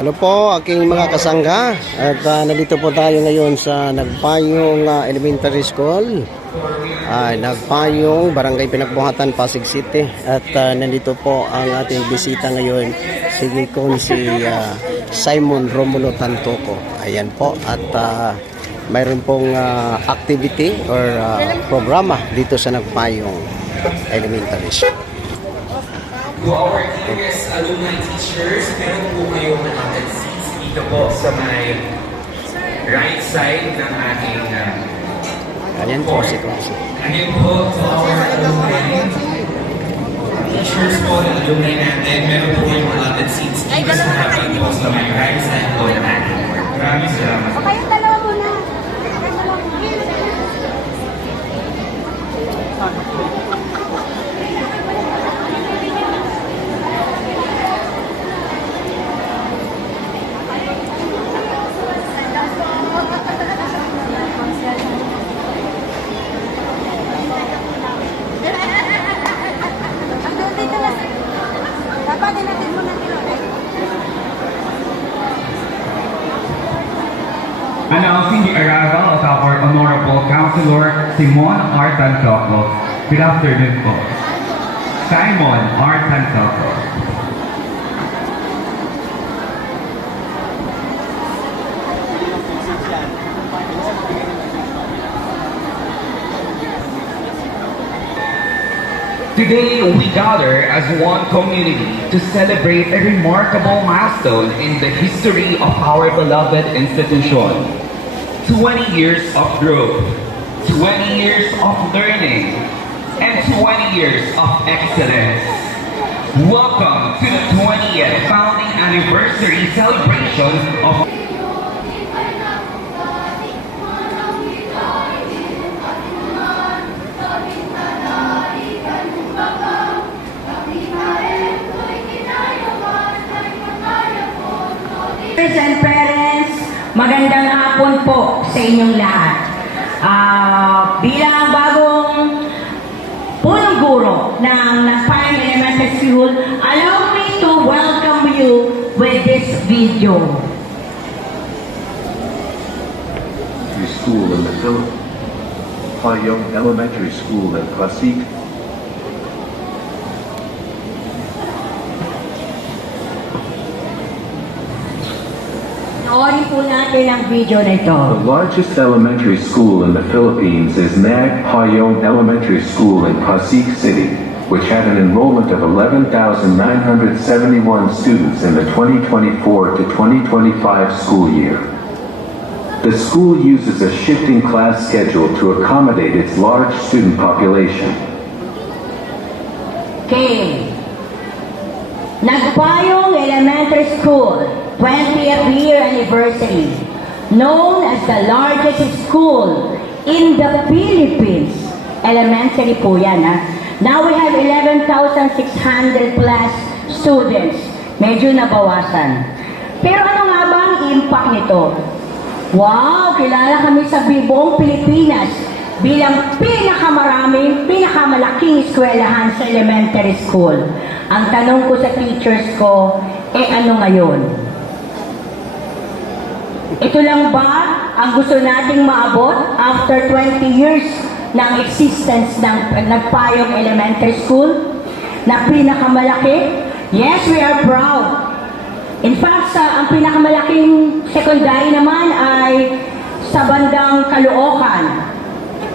Ano po aking mga kasangga at ah, nandito po tayo ngayon sa Nagpayong ah, Elementary School. Ah, Nagpayong Barangay Pinagbuhatan Pasig City at ah, nandito po ang ating bisita ngayon si Nikon si ah, Simon Romulo Tantoco. Ayan po at ah, mayroon pong ah, activity or ah, programa dito sa Nagpayong Elementary School. To our dearest alumni teachers, meron po kayong nakatag seats dito po sa may right side ng ating uh, Ayan po si Konsi. And yun po to our alumni teachers po ng alumni natin, meron po kayong allotted seats dito sa harapan po sa may right side po ng ating board. Maraming salamat. Kayong The arrival of our Honorable Councilor Simon R. Tantoco. Good afternoon po. Simon R. Tantoco. Today, we gather as one community to celebrate a remarkable milestone in the history of our beloved institution. 20 years of growth, 20 years of learning, and 20 years of excellence. Welcome to the 20th founding anniversary celebration of and magandang hapon po sa inyong lahat. Ah, bilang ang bagong punong guro ng Nasparan Elementary School, allow me to welcome you with this video. School in the Philippines. Payong Elementary School in Pasig, Noorin po natin ang video na ito. The largest elementary school in the Philippines is Nag Elementary School in Pasig City, which had an enrollment of 11,971 students in the 2024 to 2025 school year. The school uses a shifting class schedule to accommodate its large student population. Okay. Nagpayong Elementary School, 20th year anniversary. Known as the largest school in the Philippines. Elementary po yan, ha? Now we have 11,600 plus students. Medyo nabawasan. Pero ano nga ba ang impact nito? Wow! Kilala kami sa buong Pilipinas bilang pinakamaraming, pinakamalaking eskwelahan sa elementary school. Ang tanong ko sa teachers ko, eh ano ngayon? Ito lang ba ang gusto nating maabot after 20 years ng existence ng Nagpayong Elementary School? Na pinakamalaki? Yes, we are proud. In fact, sa, ang pinakamalaking secondary naman ay sa bandang Caloocan.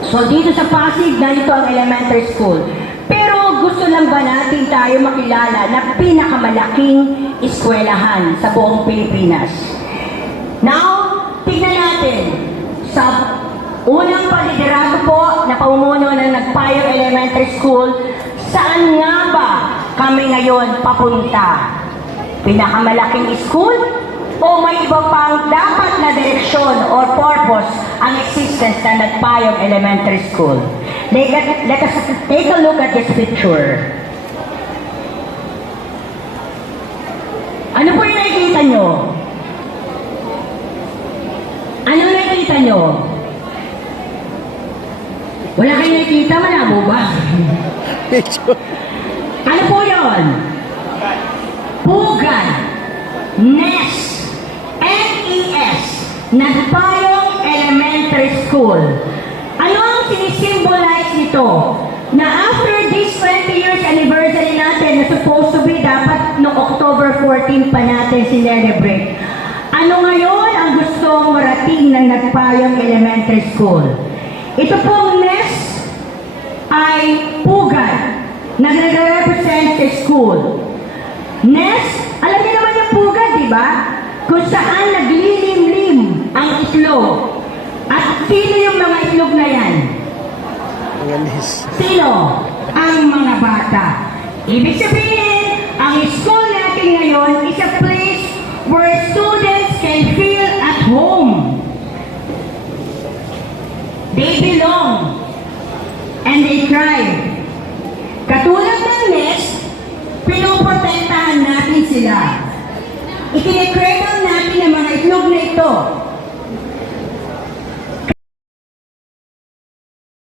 So dito sa Pasig, narito ang elementary school. Pero gusto lang ba natin tayo makilala na pinakamalaking eskwelahan sa buong Pilipinas? Now, tignan natin sa unang paliderato po na pamumuno ng Nagpayong Elementary School, saan nga ba kami ngayon papunta? Pinakamalaking school? O may iba pang dapat na direksyon or purpose ang existence ng Nagpayong Elementary School? Let, let us take a look at this picture. Ano po yung nakikita nyo? Ano nakikita nyo? Wala kayo nakikita, malabo ba? Ano po yon? Pugad. NES, N-E-S, Nagpayong Elementary School. Ano ang sinisimbolize nito? Na after this 20 years anniversary natin na supposed to be dapat no October 14 pa natin sinelebrate. Ano ngayon ang gustong marating ng Nagpayong Elementary School? Ito pong NES ay pugad na nagre-represent sa school. Nest, alam niyo naman yung pugad, di ba? Kung saan naglilimlim ang itlog. At sino yung mga itlog na yan? Sino? Ang mga bata. Ibig sabihin, ang school natin ngayon is a place where students They belong. And they thrive. Katulad ng nest, pinoprotektahan natin sila. Ikinikradle natin ang mga itlog na ito